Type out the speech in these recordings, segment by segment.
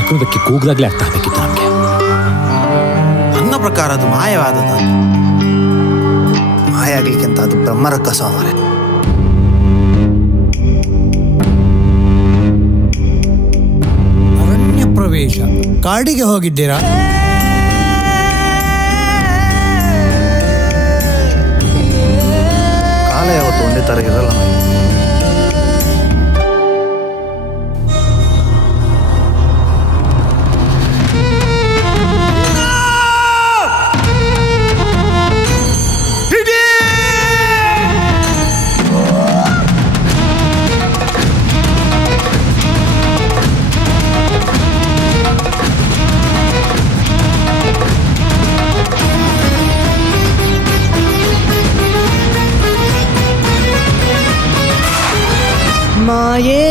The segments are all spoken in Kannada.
ಚಕ್ರವರ್ತಿ ಕೂಗ್ದಾಗ್ಲೇ ಅರ್ಥ ಆಗಬೇಕಿತ್ತು ನಮಗೆ. ನನ್ನ ಪ್ರಕಾರ ಅದು ಮಾಯವಾದದ. ಮಾಯ ಆಗ್ಲಿಕ್ಕಿಂತ ಅದು ಬ್ರಹ್ಮರಕ್ಕಸ ಮಾರೆ. ಅರಣ್ಯ ಪ್ರವೇಶ, ಕಾಡಿಗೆ ಹೋಗಿದ್ದೀರಾ? ಕಾಲ ಯಾವತ್ತು ಒಂದೇ ತರ ಇರಲ್ಲ. ಮಾಯೇ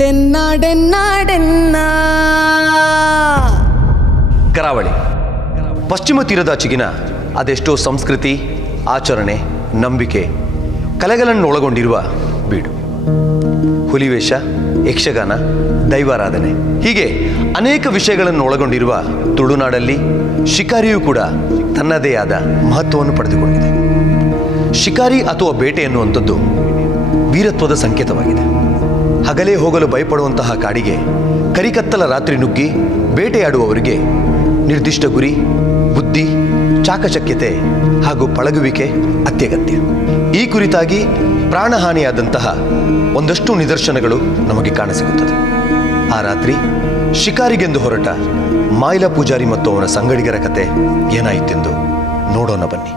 ಡೆನ್ನ ಡೆನ್ನ ಡೆನ್ನ. ಕರಾವಳಿ ಪಶ್ಚಿಮ ತೀರದಾಚೆಗಿನ ಅದೆಷ್ಟೋ ಸಂಸ್ಕೃತಿ, ಆಚರಣೆ, ನಂಬಿಕೆ, ಕಲೆಗಳನ್ನು ಒಳಗೊಂಡಿರುವ ಬೀಡು. ಹುಲಿವೇಷ, ಯಕ್ಷಗಾನ, ದೈವಾರಾಧನೆ ಹೀಗೆ ಅನೇಕ ವಿಷಯಗಳನ್ನು ಒಳಗೊಂಡಿರುವ ತುಳುನಾಡಲ್ಲಿ ಶಿಕಾರಿಯೂ ಕೂಡ ತನ್ನದೇ ಆದ ಮಹತ್ವವನ್ನು ಪಡೆದುಕೊಂಡಿದೆ. ಶಿಕಾರಿ ಅಥವಾ ಬೇಟೆ ಎನ್ನುವಂಥದ್ದು ವೀರತ್ವದ ಸಂಕೇತವಾಗಿದೆ. ಹಗಲೇ ಹೋಗಲು ಭಯಪಡುವಂತಹ ಕಾಡಿಗೆ ಕರಿಕತ್ತಲ ರಾತ್ರಿ ನುಗ್ಗಿ ಬೇಟೆಯಾಡುವವರಿಗೆ ನಿರ್ದಿಷ್ಟ ಗುರಿ, ಬುದ್ಧಿ, ಚಾಕಚಕ್ಯತೆ ಹಾಗೂ ಪಳಗುವಿಕೆ ಅತ್ಯಗತ್ಯ. ಈ ಕುರಿತಾಗಿ ಪ್ರಾಣಹಾನಿಯಾದಂತಹ ಒಂದಷ್ಟು ನಿದರ್ಶನಗಳು ನಮಗೆ ಕಾಣಸಿಗುತ್ತದೆ. ಆ ರಾತ್ರಿ ಶಿಕಾರಿಗೆಂದು ಹೊರಟ ಮಾಯ್ಲ ಪೂಜಾರಿ ಮತ್ತು ಅವನ ಸಂಗಡಿಗರ ಕತೆ ಏನಾಯಿತೆಂದು ನೋಡೋಣ ಬನ್ನಿ.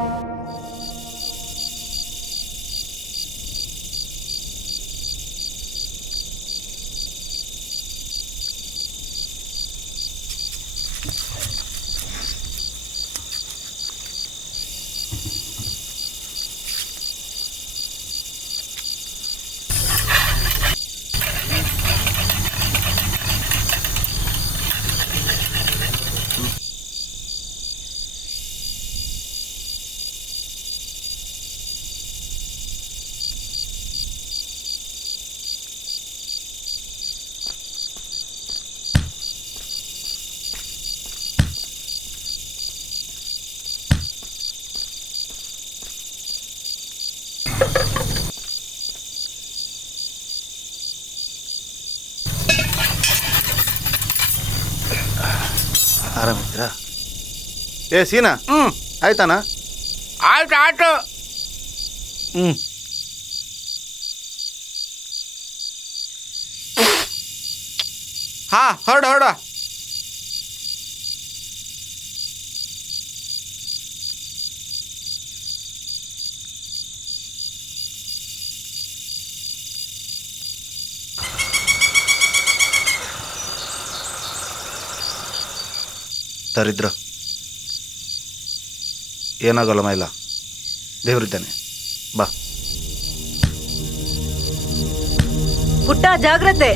ಆರಾಮಿದ್ರಾ? ಸೀನಾ, ಆಯ್ತಾನ? ಆಯ್ತು ಆಯ್ತು. ಹಾ, ಹೊರಡು ಹೊರಡು. ದರಿದ್ರ ಏನಾಗಲ್ಲ ಮೈಲ, ದೇವರಿದ್ದಾನೆ, ಬಾ. ಪುಟ್ಟ ಜಾಗ್ರತೆ.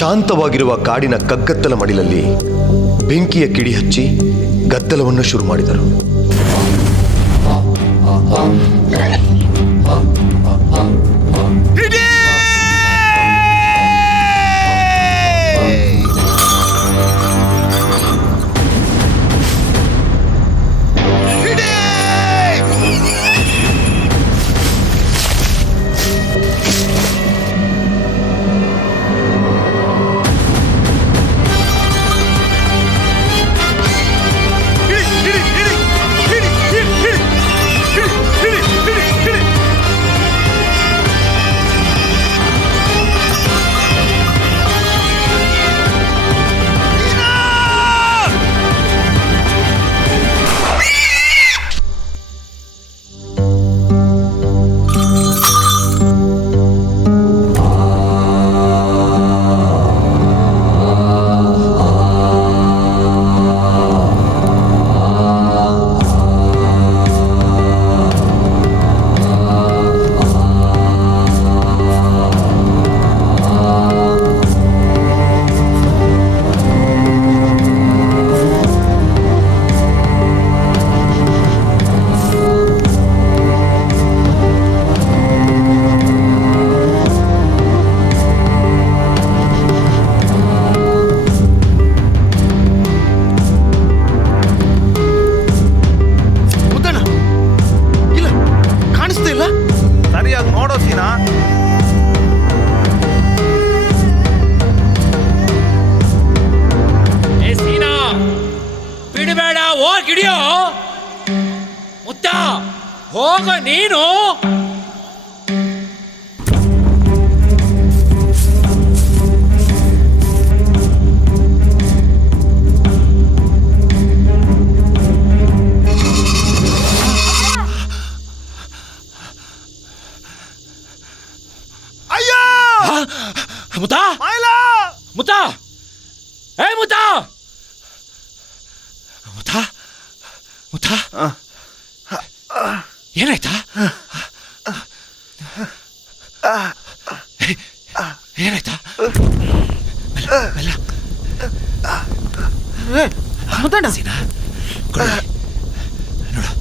ಶಾಂತವಾಗಿರುವ ಕಾಡಿನ ಕಗ್ಗತ್ತಲ ಮಡಿಲಲ್ಲಿ ಬೆಂಕಿಯ ಕಿಡಿ ಹಚ್ಚಿ ಗದ್ದಲವನ್ನು ಶುರು ಮಾಡಿದರು. ಸರಿಯಾಗಿ ನೋಡೋ ಸೀನಾ. ಏ ಸೀನಾ, ಬಿಡಬೇಡ, ಹೋಗಿಡಿಯೋ. ಮುತ್ತ, ಹೋಗ ನೀನು. ಮುತ್ತ, ಮುತ್ತ, ಏ ಮುತ್ತ, ಮುತ್ತ, ಮುತ್ತ, ಏನಾಯ್ತಾ? ಏನಾಯ್ತಾ? ಮುತ್ತಣ್ಣ ಸೀನಾ, ನೋಡು.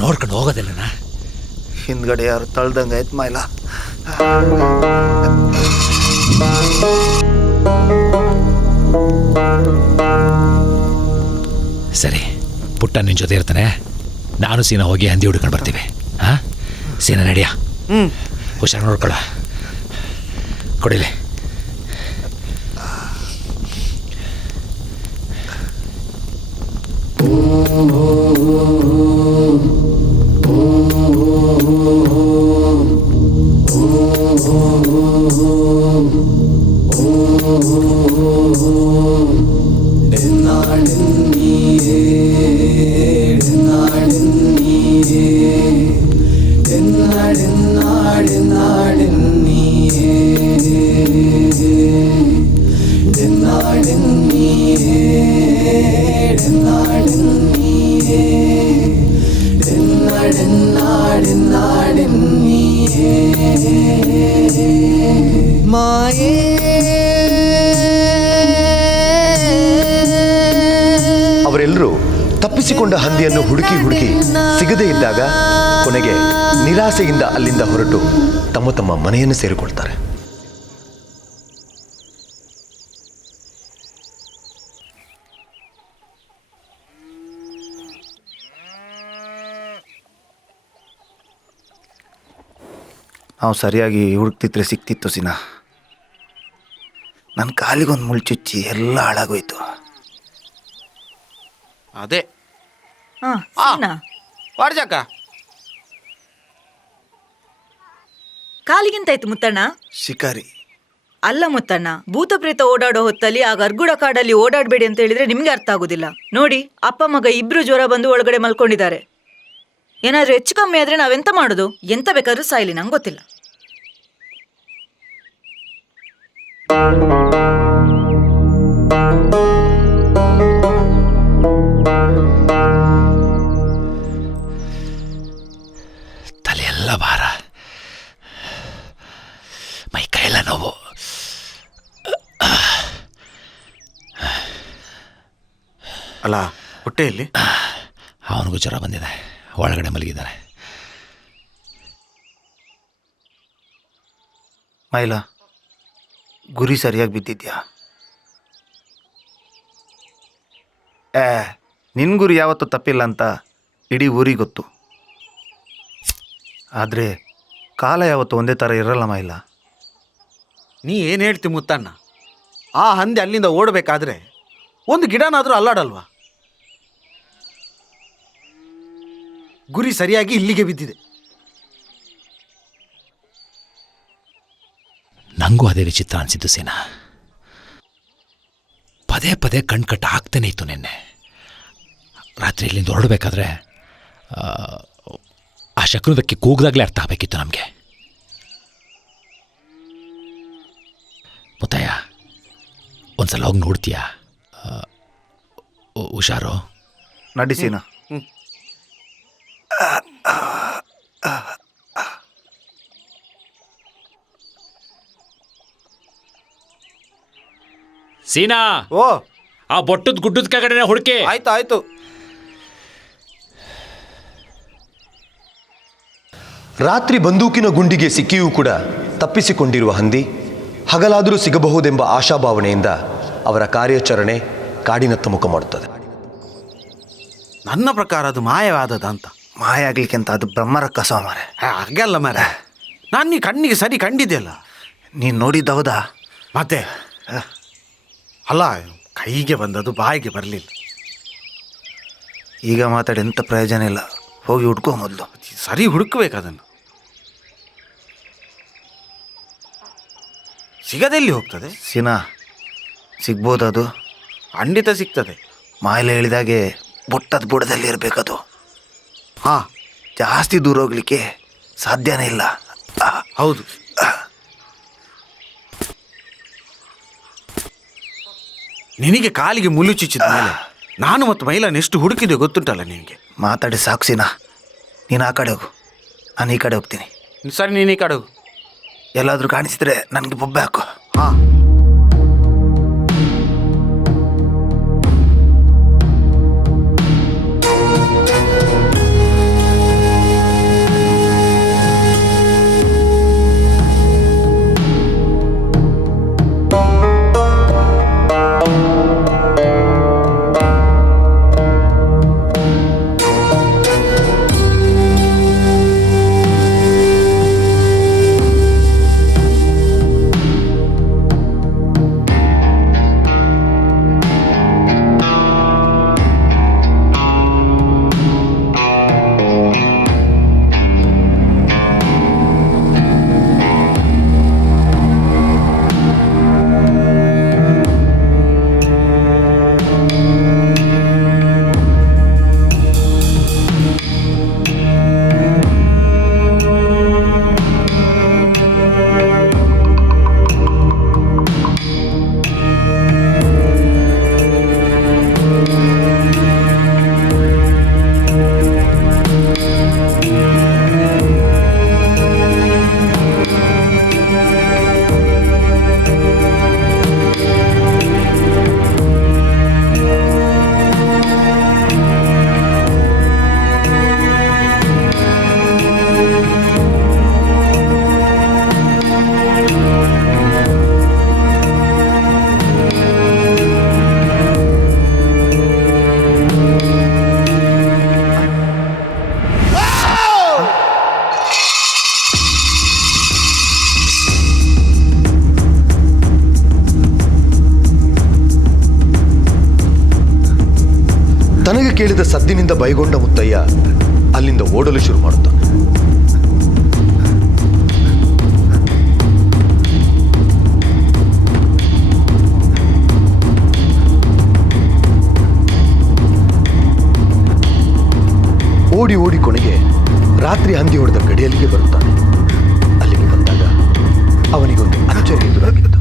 ನೋಡ್ಕೊಂಡು ಹೋಗೋದಿಲ್ಲನ? ಹಿಂದ್ಗಡೆ ಯಾರು ತಳ್ದಂಗೆ ಆಯ್ತು ಮಾಯ್ಲ. ಸರಿ, ಪುಟ್ಟ ನಿನ್ನ ಜೊತೆ ಇರ್ತಾನೆ. ನಾನು ಸೀನಾ ಹೋಗಿ ಹಂದಿ ಹುಡ್ಕೊಂಡು ಬರ್ತೀವಿ. ಹಾ ಸೀನಾ, ನಡಿಯ. ಹುಷಾರು ನೋಡ್ಕೊಳ್ಳ. ಕೊಡಿಲಿ. ಅವರೆಲ್ಲರೂ ತಪ್ಪಿಸಿಕೊಂಡ ಹಂದಿಯನ್ನು ಹುಡುಕಿ ಹುಡುಕಿ ಸಿಗದೇ ಇದ್ದಾಗ ಕೊನೆಗೆ ನಿರಾಸೆಯಿಂದ ಅಲ್ಲಿಂದ ಹೊರಟು ತಮ್ಮ ತಮ್ಮ ಮನೆಯನ್ನು ಸೇರಿಕೊಳ್ತಾರೆ. ನಾವು ಸರಿಯಾಗಿ ಹುಡುಕ್ತಿದ್ರೆ ಸಿಕ್ತಿತ್ತು ಸೀನಾ. ನನ್ನ ಕಾಲಿಗೊಂದು ಮುಳ್ಳು ಚುಚ್ಚಿ ಎಲ್ಲ ಹಾಳಾಗೋಯ್ತು. ಅದೇ ವಾಡ್ಜಕ್ಕ ಕಾಲಿಗಿಂತಾಯ್ತು ಮುತ್ತಣ್ಣ. ಶಿಕಾರಿ ಅಲ್ಲ ಮುತ್ತಣ್ಣ, ಭೂತ ಪ್ರೇತ ಓಡಾಡೋ ಹೊತ್ತಲ್ಲಿ ಆ ಗರ್ಗುಡ ಕಾಡಲ್ಲಿ ಓಡಾಡಬೇಡಿ ಅಂತ ಹೇಳಿದ್ರೆ ನಿಮ್ಗೆ ಅರ್ಥ ಆಗುದಿಲ್ಲ. ನೋಡಿ, ಅಪ್ಪ ಮಗ ಇಬ್ರು ಜ್ವರ ಬಂದು ಒಳಗಡೆ ಮಲ್ಕೊಂಡಿದ್ದಾರೆ. ಏನಾದ್ರೂ ಹೆಚ್ಚು ಕಮ್ಮಿ ಆದ್ರೆ ನಾವೆಂತ ಮಾಡೋದು? ಎಂತ ಬೇಕಾದ್ರೂ ಸಾಯ್ಲಿ, ನಂಗೆ ಗೊತ್ತಿಲ್ಲ. ತಲೆಯೆಲ್ಲ ಭಾರ, ಮೈ ಕೈಯೆಲ್ಲ ನೋವು. ಅಲ್ಲ ಹೊಟ್ಟೆಯಲ್ಲಿ ಅವನಿಗೂ ಜ್ವರ ಬಂದಿದೆ, ಒಳಗಡೆ ಮಲಗಿದ್ದಾನೆ. ಮೈಲ, ಗುರಿ ಸರಿಯಾಗಿ ಬಿದ್ದಿದ್ಯಾ? ನಿನ್ನ ಗುರಿ ಯಾವತ್ತೂ ತಪ್ಪಿಲ್ಲ ಅಂತ ಇಡೀ ಊರಿಗೆ ಗೊತ್ತು. ಆದರೆ ಕಾಲ ಯಾವತ್ತು ಒಂದೇ ಥರ ಇರಲ್ಲ ಮೈಲ. ನೀ ಏನು ಹೇಳ್ತಿ ಮುತ್ತಣ್ಣ? ಆ ಹಂದಿ ಅಲ್ಲಿಂದ ಓಡಬೇಕಾದ್ರೆ ಒಂದು ಗಿಡನಾದರೂ ಅಲ್ಲಾಡಲ್ವಾ? ಗುರಿ ಸರಿಯಾಗಿ ಇಲ್ಲಿಗೆ ಬಿದ್ದಿದೆ. ನನಗೂ ಅದೇ ವಿಚಿತ್ರ ಅನಿಸಿದ್ದು ಸೀನಾ. ಪದೇ ಪದೇ ಕಣ್ಕಟ್ಟ ಆಗ್ತಾನೆ ಇತ್ತು. ನಿನ್ನೆ ರಾತ್ರಿ ಇಲ್ಲಿಂದ ಹೊರಡಬೇಕಾದ್ರೆ ಆ ಶಕುನದಕ್ಕೆ ಕೂಗ್ದಾಗಲೇ ಅರ್ಥ ಆಗಬೇಕಿತ್ತು ನಮಗೆ. ಮುತ್ತಯ್ಯ, ಒಂದ್ಸಲ ಹೋಗಿ ನೋಡ್ತೀಯಾ? ಹುಷಾರು. ನಡಿಸಿನ. ಸೀನಾ, ಓ ಆ ಬೊಟ್ಟದ ಗುಡ್ಡದ ಕೆಳಗಡೆ ಹುಡುಕಿ. ಆಯ್ತು ಆಯ್ತು. ರಾತ್ರಿ ಬಂದೂಕಿನ ಗುಂಡಿಗೆ ಸಿಕ್ಕಿಯೂ ಕೂಡ ತಪ್ಪಿಸಿಕೊಂಡಿರುವ ಹಂದಿ ಹಗಲಾದರೂ ಸಿಗಬಹುದೆಂಬ ಆಶಾಭಾವನೆಯಿಂದ ಅವರ ಕಾರ್ಯಾಚರಣೆ ಕಾಡಿನತ್ತ ಮುಖ ಮಾಡುತ್ತದೆ. ನನ್ನ ಪ್ರಕಾರ ಅದು ಮಾಯವಾದದ ಅಂತ. ಮಾಯ ಆಗ್ಲಿಕ್ಕೆ ಅಂತ ಅದು ಬ್ರಹ್ಮರ ಕಸ ಮಾರೆ. ಹಾಗಲ್ಲ ಮಾರ, ನಾನು ನೀ ಕಣ್ಣಿಗೆ ಸರಿ ಕಂಡಿದ್ದೆಲ್ಲ. ನೀನು ನೋಡಿದ್ದೌದಾ? ಮತ್ತೆ ಅಲ್ಲ, ಕೈಗೆ ಬಂದದು ಬಾಯಿಗೆ ಬರಲಿಲ್ಲ. ಈಗ ಮಾತಾಡಿ ಎಂಥ ಪ್ರಯೋಜನ ಇಲ್ಲ. ಹೋಗಿ ಹುಡ್ಕೋ ಮೊದಲು. ಸರಿ ಹುಡುಕ್ಬೇಕು ಅದನ್ನು. ಸಿಗದೆಲ್ಲಿ ಹೋಗ್ತದೆ? ಸೀನಾ, ಸಿಗ್ಬೋದದು? ಖಂಡಿತ ಸಿಗ್ತದೆ. ಮಾಯಲೆ ಹೇಳಿದಾಗೆ ಬುಟ್ಟದ ಬುಡದಲ್ಲಿ ಇರಬೇಕದು. ಹಾಂ, ಜಾಸ್ತಿ ದೂರ ಹೋಗ್ಲಿಕ್ಕೆ ಸಾಧ್ಯನೇ ಇಲ್ಲ. ಹೌದು. ನಿನಗೆ ಕಾಲಿಗೆ ಮುಳ್ಳು ಚುಚ್ಚಿದ ಮೇಲೆ ನಾನು ಮತ್ತು ಮೈಲಾನ್ ಎಷ್ಟು ಹುಡುಕಿದೆ ಗೊತ್ತುಂಟಲ್ಲ ನಿನಗೆ. ಮಾತಾಡಿ ಸಾಕು ಸೀನಾ. ನೀನು ಆ ಕಡೆ ಹೋಗು, ನಾನು ಈ ಕಡೆ ಹೋಗ್ತೀನಿ. ಸರಿ, ನೀನು ಈ ಕಡೆ ಹೋಗು. ಎಲ್ಲಾದರೂ ಕಾಣಿಸಿದ್ರೆ ನನಗೆ ಬೊಬ್ಬೆ ಹಾಕು. ಹಾಂ. ತನಗೆ ಕೇಳಿದ ಸದ್ದಿನಿಂದ ಬೈಗೊಂಡ ಮುತ್ತಯ್ಯ ಅಲ್ಲಿಂದ ಓಡಲು ಶುರು ಮಾಡುತ್ತಾನೆ. ಓಡಿ ಓಡಿ ಕೊನೆಗೆ ರಾತ್ರಿ ಹಂದಿ ಹೊಡೆದ ಗಡಿಯಲ್ಲಿಗೆ ಬರುತ್ತಾನೆ. ಅಲ್ಲಿಗೆ ಬಂದಾಗ ಅವನಿಗೊಂದು ಅಚ್ಚರಿ ಎದುರಾಗಿತ್ತು.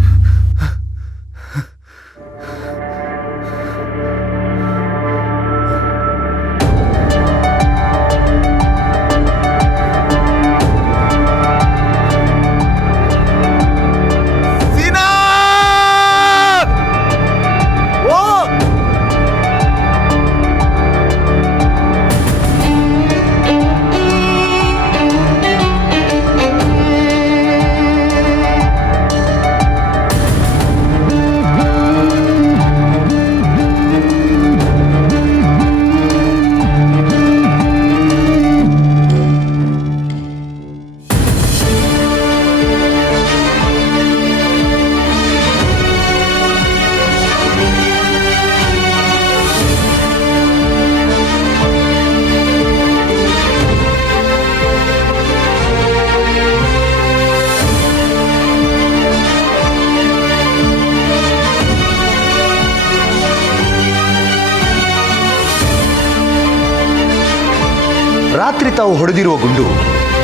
ರಾತ್ರಿ ತಾವು ಹೊಡೆದಿರುವ ಗುಂಡು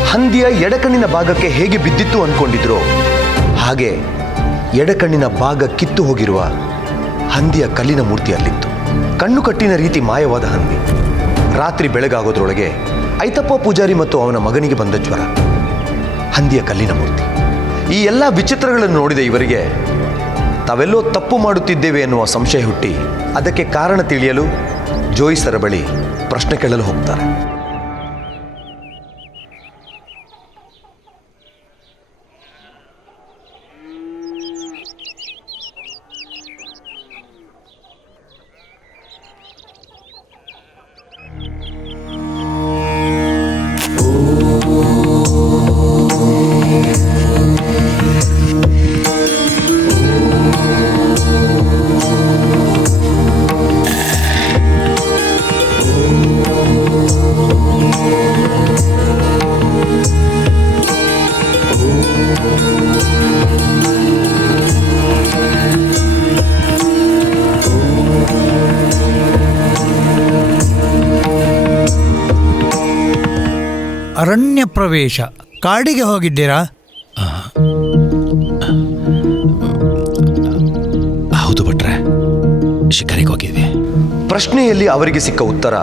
ಹಂದಿಯ ಎಡಕಣ್ಣಿನ ಭಾಗಕ್ಕೆ ಹೇಗೆ ಬಿದ್ದಿತ್ತು ಅನ್ಕೊಂಡಿದ್ರೋ ಹಾಗೆ ಎಡಕಣ್ಣಿನ ಭಾಗ ಕಿತ್ತು ಹೋಗಿರುವ ಹಂದಿಯ ಕಲ್ಲಿನ ಮೂರ್ತಿ ಅಲ್ಲಿತ್ತು. ಕಣ್ಣು ಕಟ್ಟಿನ ರೀತಿ ಮಾಯವಾದ ಹಂದಿ. ರಾತ್ರಿ ಬೆಳಗಾಗೋದ್ರೊಳಗೆ ಐತಪ್ಪ ಪೂಜಾರಿ ಮತ್ತು ಅವನ ಮಗನಿಗೆ ಬಂದ ಜ್ವರ. ಹಂದಿಯ ಕಲ್ಲಿನ ಮೂರ್ತಿ. ಈ ಎಲ್ಲ ವಿಚಿತ್ರಗಳನ್ನು ನೋಡಿದ ಇವರಿಗೆ ತಾವೆಲ್ಲೋ ತಪ್ಪು ಮಾಡುತ್ತಿದ್ದೇವೆ ಎನ್ನುವ ಸಂಶಯ ಹುಟ್ಟಿ ಅದಕ್ಕೆ ಕಾರಣ ತಿಳಿಯಲು ಜೋಯಿಸರ ಬಳಿ ಪ್ರಶ್ನೆ ಕೇಳಲು ಹೋಗ್ತಾರೆ. ಅರಣ್ಯ ಪ್ರವೇಶ. ಕಾಡಿಗೆ ಹೋಗಿದ್ದೀರಾ? ಹೌದು ಭಟ್ರೆ, ಶಿಕಾರಿಗೆ ಹೋಗಿದ್ವಿ. ಪ್ರಶ್ನೆಯಲ್ಲಿ ಅವರಿಗೆ ಸಿಕ್ಕ ಉತ್ತರ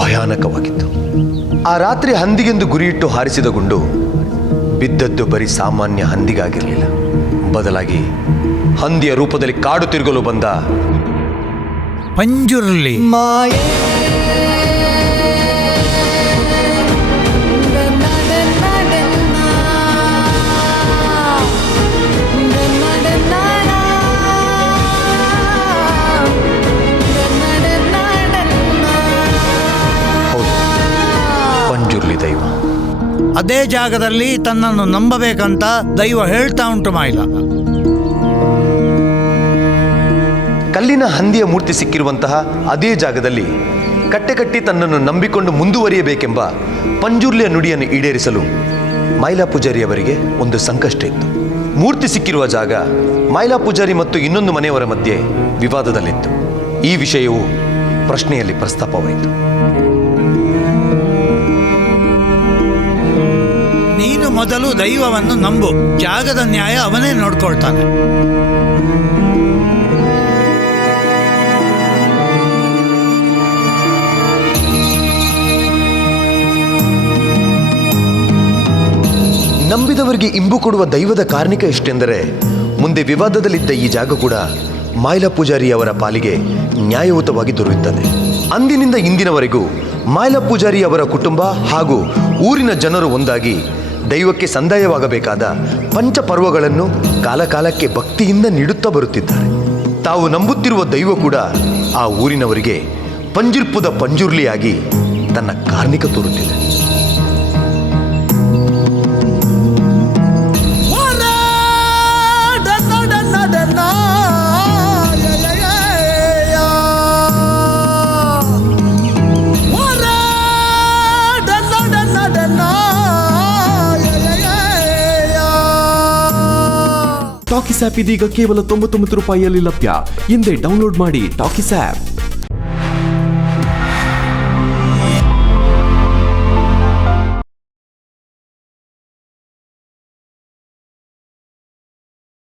ಭಯಾನಕವಾಗಿತ್ತು. ಆ ರಾತ್ರಿ ಹಂದಿಗೆಂದು ಗುರಿಯಿಟ್ಟು ಹಾರಿಸಿದ ಗುಂಡು ಬಿದ್ದದ್ದು ಬರೀ ಸಾಮಾನ್ಯ ಹಂದಿಗಾಗಿರಲಿಲ್ಲ. ಬದಲಾಗಿ ಹಂದಿಯ ರೂಪದಲ್ಲಿ ಕಾಡು ತಿರುಗಲು ಬಂದ ಪಂಜುರ್ಲಿ. ಮಾಯೆ ಪಂಜುರ್ಲಿ ದೈವ. ಅದೇ ಜಾಗದಲ್ಲಿ ತನ್ನನ್ನು ನಂಬಬೇಕಂತ ದೈವ ಹೇಳ್ತಾ ಉಂಟು ಮಾಯಿಲ. ಕಲ್ಲಿನ ಹಂದಿಯ ಮೂರ್ತಿ ಸಿಕ್ಕಿರುವಂತಹ ಅದೇ ಜಾಗದಲ್ಲಿ ಕಟ್ಟೆಕಟ್ಟಿ ತನ್ನನ್ನು ನಂಬಿಕೊಂಡು ಮುಂದುವರಿಯಬೇಕೆಂಬ ಪಂಜುರ್ಲಿಯ ನುಡಿಯನ್ನು ಈಡೇರಿಸಲು ಮೈಲಾ ಪೂಜಾರಿಯವರಿಗೆ ಒಂದು ಸಂಕಷ್ಟ ಇತ್ತು. ಮೂರ್ತಿ ಸಿಕ್ಕಿರುವ ಜಾಗ ಮೈಲಾ ಪೂಜಾರಿ ಮತ್ತು ಇನ್ನೊಂದು ಮನೆಯವರ ಮಧ್ಯೆ ವಿವಾದದಲ್ಲಿತ್ತು. ಈ ವಿಷಯವು ಪ್ರಶ್ನೆಯಲ್ಲಿ ಪ್ರಸ್ತಾಪವಾಯಿತು. ನೀನು ಮೊದಲು ದೈವವನ್ನು ನಂಬು, ಜಾಗದ ನ್ಯಾಯ ಅವನೇ ನೋಡ್ಕೊಳ್ತಾನೆ. ನಂಬಿದವರಿಗೆ ಇಂಬು ಕೊಡುವ ದೈವದ ಕಾರ್ಣಿಕ ಎಷ್ಟೆಂದರೆ ಮುಂದೆ ವಿವಾದದಲ್ಲಿದ್ದ ಈ ಜಾಗ ಕೂಡ ಮೈಲಾ ಪೂಜಾರಿ ಅವರ ಪಾಲಿಗೆ ನ್ಯಾಯಯುತವಾಗಿ ದೊರೆಯುತ್ತದೆ. ಅಂದಿನಿಂದ ಇಂದಿನವರೆಗೂ ಮೈಲಾ ಪೂಜಾರಿ ಅವರ ಕುಟುಂಬ ಹಾಗೂ ಊರಿನ ಜನರು ಒಂದಾಗಿ ದೈವಕ್ಕೆ ಸಂದಾಯವಾಗಬೇಕಾದ ಪಂಚಪರ್ವಗಳನ್ನು ಕಾಲಕಾಲಕ್ಕೆ ಭಕ್ತಿಯಿಂದ ನೀಡುತ್ತಾ ಬರುತ್ತಿದ್ದಾರೆ. ತಾವು ನಂಬುತ್ತಿರುವ ದೈವ ಕೂಡ ಆ ಊರಿನವರಿಗೆ ಪಂಜಿರ್ಪುದ ಪಂಜುರ್ಲಿಯಾಗಿ ತನ್ನ ಕಾರ್ಣಿಕ ತೋರುತ್ತಿದೆ. ಟಾಕೀಸ್ ಆ್ಯಪ್ ಇದೀಗ ಕೇವಲ 99 ರೂಪಾಯಿಯಲ್ಲಿ ಲಭ್ಯ. ಹಿಂದೆ ಡೌನ್ಲೋಡ್ ಮಾಡಿ ಟಾಕೀಸ್ ಆ್ಯಪ್.